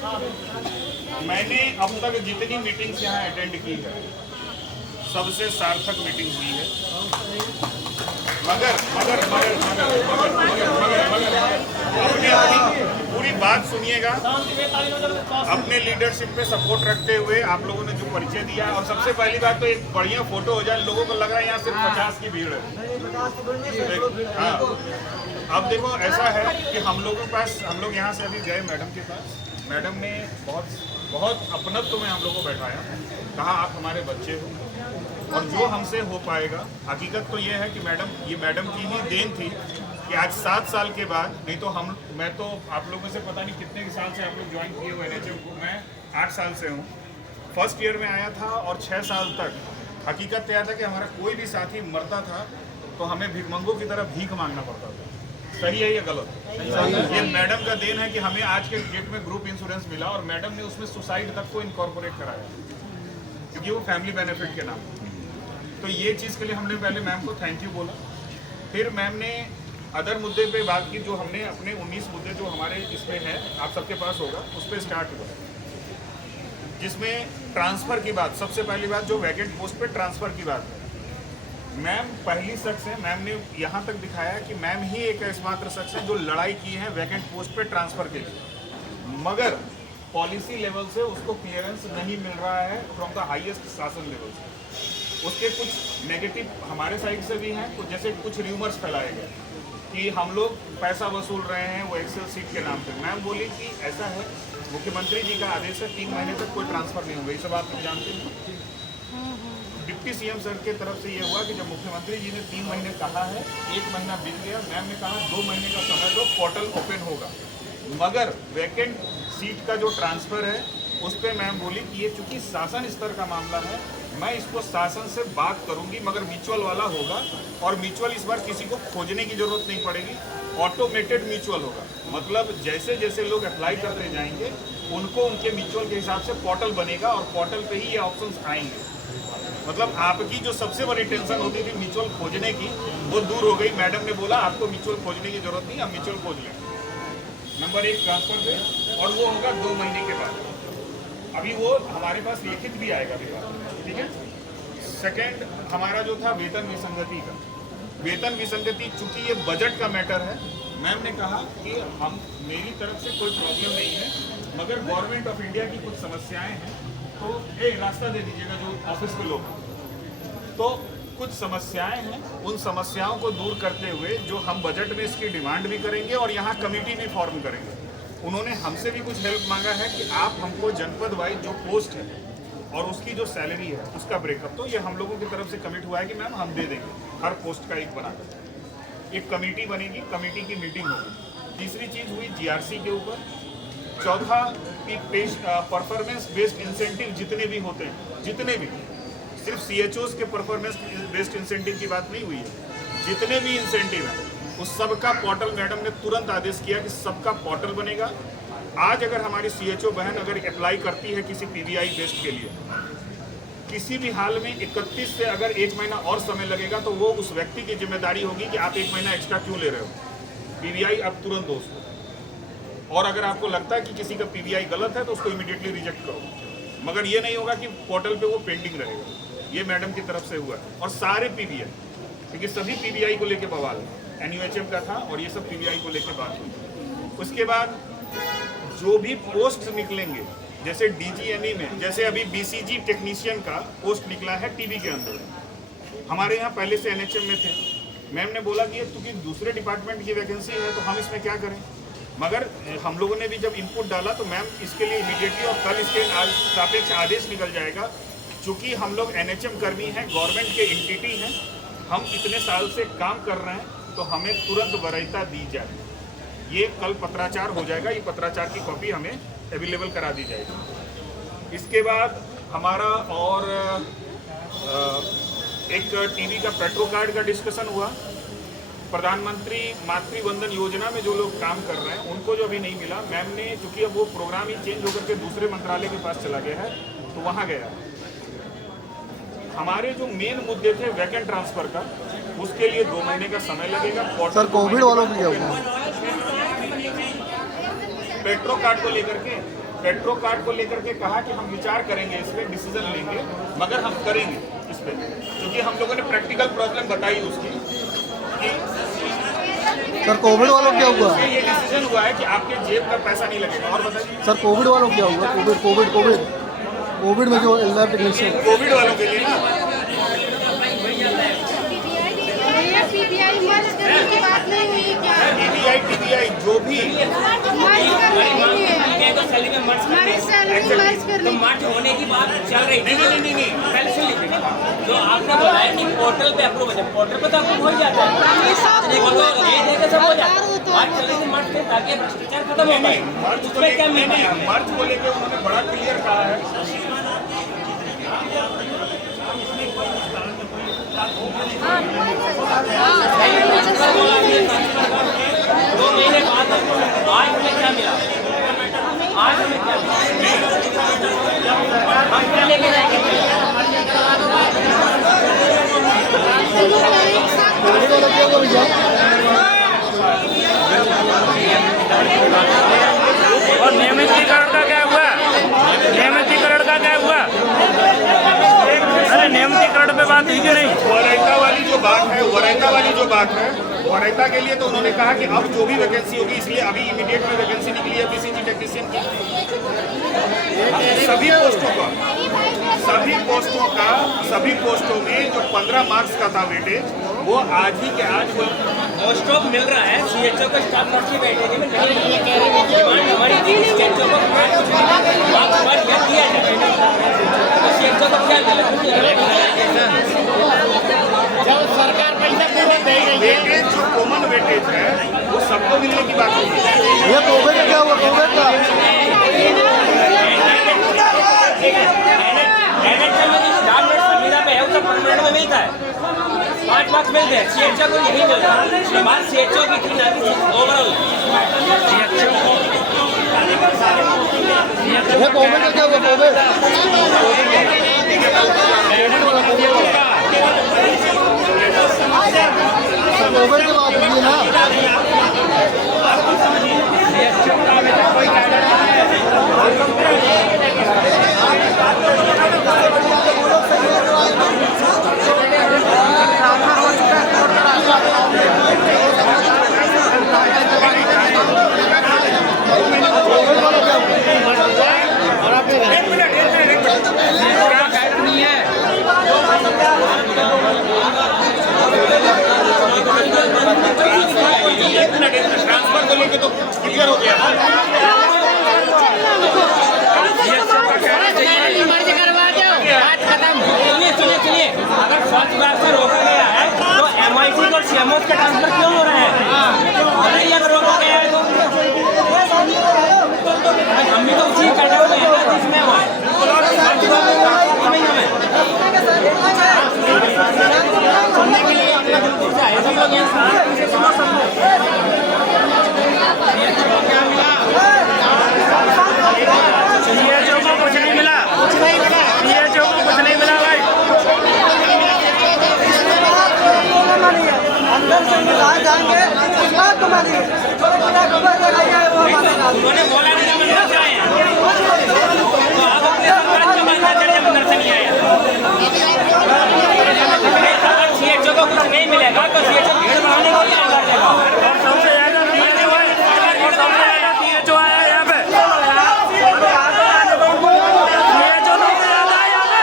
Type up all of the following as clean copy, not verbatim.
मैंने अब तक जितनी मीटिंग्स यहाँ अटेंड की है सबसे सार्थक मीटिंग हुई है। मगर मगर मगर मगर मगर मगर मगर मगर अपनी पूरी बात सुनिएगा। अपने लीडरशिप पे सपोर्ट रखते हुए आप लोगों ने जो परिचय दिया, और सबसे पहली बात तो एक बढ़िया फोटो हो जाए, लोगों को लग रहा है यहाँ सिर्फ 50 की भीड़ है। हाँ, अब देखो ऐसा है कि हम लोगों के पास, हम लोग यहाँ से अभी गए मैडम के पास, मैडम ने बहुत अपनत्व में हम लोग को बैठाया, कहा आप हमारे बच्चे हो और जो हमसे हो पाएगा। हकीकत तो ये है कि ये मैडम की ही देन थी कि आज 7 साल के बाद, नहीं तो मैं तो आप लोगों से पता नहीं कितने साल से आप लोग ज्वाइन किए हुए NHM को, मैं 8 साल से हूँ। फर्स्ट ईयर में आया था और 6 साल तक हकीकत यह था कि हमारा कोई भी साथी मरता था तो हमें भिखमंगों की तरह भीख मांगना पड़ता था। सही है या गलत? ये मैडम का देन है कि हमें आज के डेट में ग्रुप इंश्योरेंस मिला और मैडम ने उसमें सुसाइड तक को इनकॉर्पोरेट कराया, क्योंकि वो फैमिली बेनिफिट के नाम। तो ये चीज़ के लिए हमने पहले मैम को थैंक यू बोला। फिर मैम ने अदर मुद्दे पे बात की, जो हमने अपने 19 मुद्दे जो हमारे इसमें है, आप सबके पास होगा, उस पर स्टार्ट हुआ, जिसमें ट्रांसफ़र की बात, सबसे पहली बात जो वैकेंट पोस्ट पे ट्रांसफ़र की बात है। मैम पहली शख्स है, मैम ने यहाँ तक दिखाया कि मैम ही एक एकमात्र शख्स है जो लड़ाई की है वैकेंट पोस्ट पे ट्रांसफ़र के लिए, मगर पॉलिसी लेवल से उसको क्लियरेंस नहीं मिल रहा है फ्रॉम द हाईएस्ट शासन लेवल से। उसके कुछ नेगेटिव हमारे साइड से भी हैं, कुछ जैसे कुछ र्यूमर्स फैलाए गए कि हम लोग पैसा वसूल रहे हैं वो एक्सेल सीट के नाम पे। मैम बोली कि ऐसा है, मुख्यमंत्री जी का आदेश है 3 महीने तक कोई ट्रांसफ़र नहीं होगा, ये सब आप लोग जानते हैं। डिप्टी CM सर की तरफ से ये हुआ कि जब मुख्यमंत्री जी ने 3 महीने कहा है, 1 महीना बीत गया, मैम ने कहा 2 महीने का समय दो, पोर्टल ओपन होगा। मगर वैकेंट सीट का जो ट्रांसफ़र है उस पर मैम बोली कि ये चूँकि शासन स्तर का मामला है, मैं इसको शासन से बात करूंगी, मगर म्यूचुअल वाला होगा, और म्यूचुअल इस बार किसी को खोजने की जरूरत नहीं पड़ेगी, ऑटोमेटेड म्यूचुअल होगा। मतलब जैसे जैसे लोग अप्लाई करते जाएंगे उनको उनके म्यूचुअल के हिसाब से पोर्टल बनेगा और पोर्टल पे ही ये ऑप्शंस आएंगे। मतलब आपकी जो सबसे बड़ी टेंशन होती थी म्यूचुअल खोजने की, वो दूर हो गई। मैडम ने बोला आपको म्यूचुअल खोजने की जरूरत नहीं, आप म्यूचुअल खोज लें। नंबर 1 ट्रांसफर पे, और वो होगा 2 महीने के बाद। अभी वो हमारे पास लिखित भी आएगा विभाग, ठीक है। सेकंड हमारा जो था वेतन विसंगति का, वेतन विसंगति चूंकि ये बजट का मैटर है, मैम ने कहा कि मेरी तरफ से कोई प्रॉब्लम नहीं है, मगर गवर्नमेंट ऑफ इंडिया की कुछ समस्याएं हैं, तो रास्ता दे दीजिएगा जो ऑफिस के लोग। तो कुछ समस्याएं हैं, उन समस्याओं को दूर करते हुए जो हम बजट में इसकी डिमांड भी करेंगे और यहाँ कमेटी भी फॉर्म करेंगे। उन्होंने हमसे भी कुछ हेल्प मांगा है कि आप हमको जनपद वाइज जो पोस्ट है और उसकी जो सैलरी है उसका ब्रेकअप, तो ये हम लोगों की तरफ से कमिट हुआ है कि मैम हम दे देंगे, हर पोस्ट का एक बना। एक कमेटी बनेगी, कमेटी की मीटिंग होगी। तीसरी चीज़ हुई GRC के ऊपर। चौथा कि परफॉर्मेंस बेस्ड इंसेंटिव जितने भी होते हैं, जितने भी, सिर्फ CHOs के परफॉर्मेंस बेस्ड इंसेंटिव की बात नहीं हुई है, जितने भी इंसेंटिव हैं उस सबका पोर्टल, मैडम ने तुरंत आदेश किया कि सबका पोर्टल बनेगा। आज अगर हमारी CHO बहन अगर अप्लाई करती है किसी PBI बेस्ड के लिए, किसी भी हाल में 31 से अगर 1 महीना और समय लगेगा तो वो उस व्यक्ति की जिम्मेदारी होगी कि आप 1 महीना एक्स्ट्रा क्यों ले रहे हो। PBI अब तुरंत दो उसको, और अगर आपको लगता है कि किसी का PBI गलत है तो उसको इमीडिएटली रिजेक्ट करो, मगर ये नहीं होगा कि पोर्टल पे वो पेंडिंग रहेगा। ये मैडम की तरफ से हुआ है। और सारे PBI, क्योंकि सभी PBI को लेके बवाल है, NUHM का था और ये सब PBI को लेके बात हुई। उसके बाद जो भी पोस्ट निकलेंगे, जैसे DGNE में, जैसे अभी BCG टेक्नीशियन का पोस्ट निकला है TB के अंदर, हमारे यहाँ पहले से NHM में थे। मैम ने बोला कि ये क्योंकि दूसरे डिपार्टमेंट की वैकेंसी है तो हम इसमें क्या करें, मगर हम लोगों ने भी जब इनपुट डाला तो मैम इसके लिए इमीडिएटली, और कल इसके सापेक्ष आदेश निकल जाएगा। चूँकि हम लोग NHM कर्मी हैं, गवर्नमेंट के एंटिटी हैं, हम इतने साल से काम कर रहे हैं, तो हमें तुरंत वरीयता दी जाए। ये कल पत्राचार हो जाएगा, ये पत्राचार की कॉपी हमें अवेलेबल करा दी जाएगी। इसके बाद हमारा और एक TB का पेट्रो कार्ड का डिस्कशन हुआ। प्रधानमंत्री मातृ वंदन योजना में जो लोग काम कर रहे हैं उनको जो अभी नहीं मिला, मैम ने, चूँकि अब वो प्रोग्राम ही चेंज होकर के दूसरे मंत्रालय के पास चला गया है, तो वहाँ गया। हमारे जो मेन मुद्दे थे वैकेंट ट्रांसफर का, उसके लिए 2 महीने का समय लगेगा। सर कोविड वालों की क्या हुआ? पेट्रो कार्ड को लेकर के पेट्रो कार्ड को लेकर के कहा कि हम विचार करेंगे, इस पर डिसीजन लेंगे, मगर हम करेंगे इस पर, क्योंकि हम लोगों ने प्रैक्टिकल प्रॉब्लम बताई उसकी कि सर कोविड वालों क्या हुआ? ये डिसीजन हुआ है कि आपके जेब का पैसा नहीं लगेगा। और बताइए सर कोविड वालों क्या हुआ? कोविड में जो एलआर टेक्नीशियन कोविड वालों के लिए ना पीबीआई मर्ज करने की बात नहीं हुई क्या? टीबीआई जो भी तो मर्ज होने की बात चल रही थी। नहीं पहले से लीजिए जो आपने बोला है कि पोर्टल पे अप्रूव है, पोर्टल पे तो अप्रूव हो जाता है, सब हो जाता है। बात चल रही थी मर्ज के ताकि भ्रष्टाचार खत्म हो पाए। उसमें क्या मर्ज को लेकर उन्होंने बड़ा क्लियर कहा है। दो महीने बाद आज हमें क्या मिला? आज हमें क्या हम क्या लेके जाएंगे? और नियमितीकरण का क्या हुआ? नियमितीकरण का क्या हुआ? अरे नियमितीकरण पे बात हुई कि नहीं? वरीयता वाली जो बात है, वरीयता के लिए तो उन्होंने कहा कि अब जो भी वैकेंसी होगी, इसलिए अभी इमीडिएट में वैकेंसी निकली है बीसीजी टेक्नीशियन की सभी पोस्टों में जो 15 मार्क्स का था वेटेज, वो आज ही के आज मोस्ट ऑफ मिल रहा है। सीएचओ का स्टाफ नर्स की बैठे में नहीं हमारी सीएचओ को दिया जाए, तो सीएचओ को क्या जब सरकार पैसा पूरा दे रही है, वेटेज जो कॉमन वेटेज है वो सबको मिलने की बात होगी। ये कोविड का क्या हुआ? कोविड का परमानेंट में मिलता है, 5 मार्क्स मिलते हैं। सीएचओ को नहीं मिलता। बात सीएचओ की थी ना, ओवरऑल ये कोविड का क्या हुआ? कोविड की बात हुई ना। ट्रांसफर को लेके तो क्लियर हो गया। सुनिए, अगर स्वच्छ विभाग से रोका गया है तो एमआईसी और सीएमओ के ट्रांसफर क्यों हो रहे हैं? नहीं अगर रोका गया है तो हम भी तो उसी कैटेगरी में हैं जिसमें हुआ है। सीएचओ को कुछ नहीं मिला, सीएचओ को कुछ नहीं मिला भाई। अंदर से मिला जाएंगे उन्होंने बोला नहीं मंदिर से आए हैं, तो आप अपने समाज के मानना चाहिए मंदिर से नहीं आए। अगर सीएचओ को कुछ नहीं मिलेगा तो सीएचओ भीड़ बढ़ाने को क्या कर देगा? सबसे ज्यादा सीएचओ आया यहाँ पे, सीएचओ सबसे ज्यादा है यहाँ पे।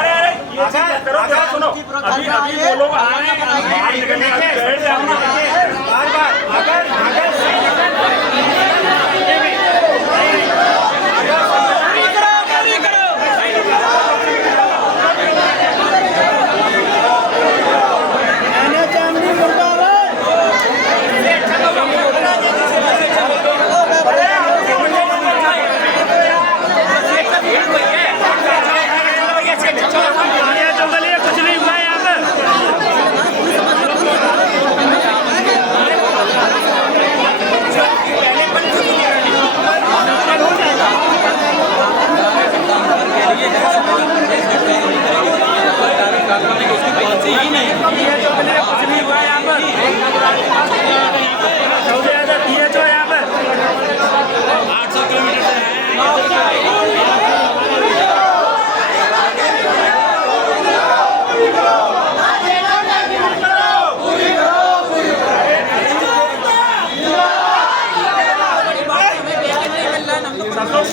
अरे करो क्या, सुनो अभी वो लोग आ रहे हैं बाहर निकलने के कुछ नहीं हुआ यहाँ पे। कुछ नहीं हुआ यहाँ पर।